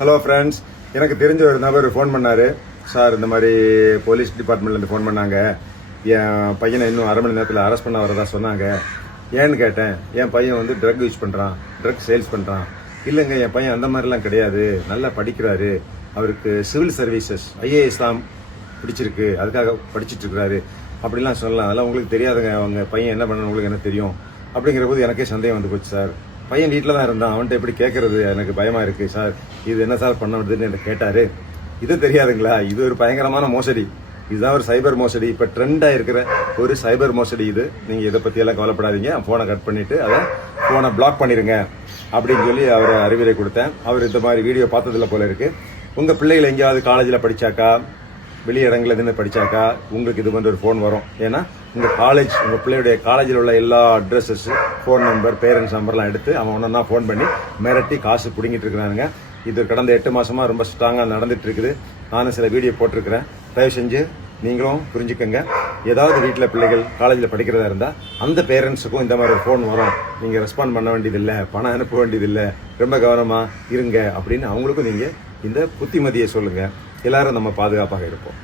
Hello friends, எனக்கு தெரிஞ்ச ஒரு நபர் ஃபோன் பண்ணார். சார், இந்த மாதிரி போலீஸ் டிபார்ட்மெண்ட்லேருந்து ஃபோன் பண்ணாங்க. என் பையனை இன்னும் அரை மணி நேரத்தில் அரெஸ்ட் பண்ண வரதா சொன்னாங்க. ஏன்னு கேட்டேன். என் பையன் வந்து ட்ரக் யூஸ் பண்ணுறான், ட்ரக் சேல்ஸ் பண்ணுறான். இல்லைங்க, என் பையன் அந்த மாதிரிலாம் கிடையாது, நல்லா படிக்கிறாரு, அவருக்கு சிவில் சர்வீசஸ் ஐஏஎஸ் தான் பிடிச்சிருக்கு, அதுக்காக படிச்சுட்டு இருக்கிறாரு அப்படிலாம் சொல்லலாம். அதெல்லாம் உங்களுக்கு தெரியாதுங்க. அவங்க பையன் என்ன பண்ணணும் உங்களுக்கு என்ன தெரியும் அப்படிங்கிற போது எனக்கே சந்தேகம் வந்து போச்சு. சார், பையன் வீட்டில் தான் இருந்தான், அவன்கிட்ட எப்படி கேட்கறது, எனக்கு பயமாக இருக்குது சார், இது என்ன சார் பண்ண விடுதுன்னு எனக்கு கேட்டார். இது தெரியாதுங்களா? இது ஒரு பயங்கரமான மோசடி. இதுதான் ஒரு சைபர் மோசடி. இப்போ ட்ரெண்டாக இருக்கிற ஒரு சைபர் மோசடி இது. நீங்கள் இதை பற்றியெல்லாம் கவலைப்படாதீங்க. ஃபோனை கட் பண்ணிவிட்டு அதை ஃபோனை பிளாக் பண்ணிடுங்க அப்படின்னு சொல்லி அவரை அறிவுரை கொடுத்தேன். அவர் இந்த மாதிரி வீடியோ பார்த்ததில்ல போல இருக்குது. உங்கள் பிள்ளைகள் எங்கேயாவது காலேஜில் படித்தாக்கா, வெளி இடங்களில் இருந்து படித்தாக்கா உங்களுக்கு இது மாதிரி ஒரு ஃபோன் வரும். ஏன்னா உங்கள் காலேஜ், உங்கள் பிள்ளையுடைய காலேஜில் உள்ள எல்லா அட்ரஸஸ், ஃபோன் நம்பர், பேரண்ட்ஸ் நம்பர்லாம் எடுத்து அவன் ஒன்றா ஃபோன் பண்ணி மிரட்டி காசு பிடிங்கிட்டு இருக்கிறானுங்க. இது கடந்த 8 மாதமாக ரொம்ப ஸ்ட்ராங்காக நடந்துட்டு இருக்குது. நானும் சில வீடியோ போட்டிருக்கிறேன். தயவு செஞ்சு நீங்களும் புரிஞ்சுக்கோங்க. ஏதாவது வீட்டில் பிள்ளைகள் காலேஜில் படிக்கிறதா இருந்தால் அந்த பேரண்ட்ஸுக்கும் இந்த மாதிரி ஒரு ஃபோன் வரும். நீங்கள் ரெஸ்பாண்ட் பண்ண வேண்டியதில்லை, பணம் அனுப்ப வேண்டியதில்லை, ரொம்ப கவனமாக இருங்க அப்படின்னு அவங்களுக்கும் நீங்கள் இந்த புத்திமதியை சொல்லுங்கள். எல்லாரும் நம்ம பாதுகாப்பாக இருப்போம்.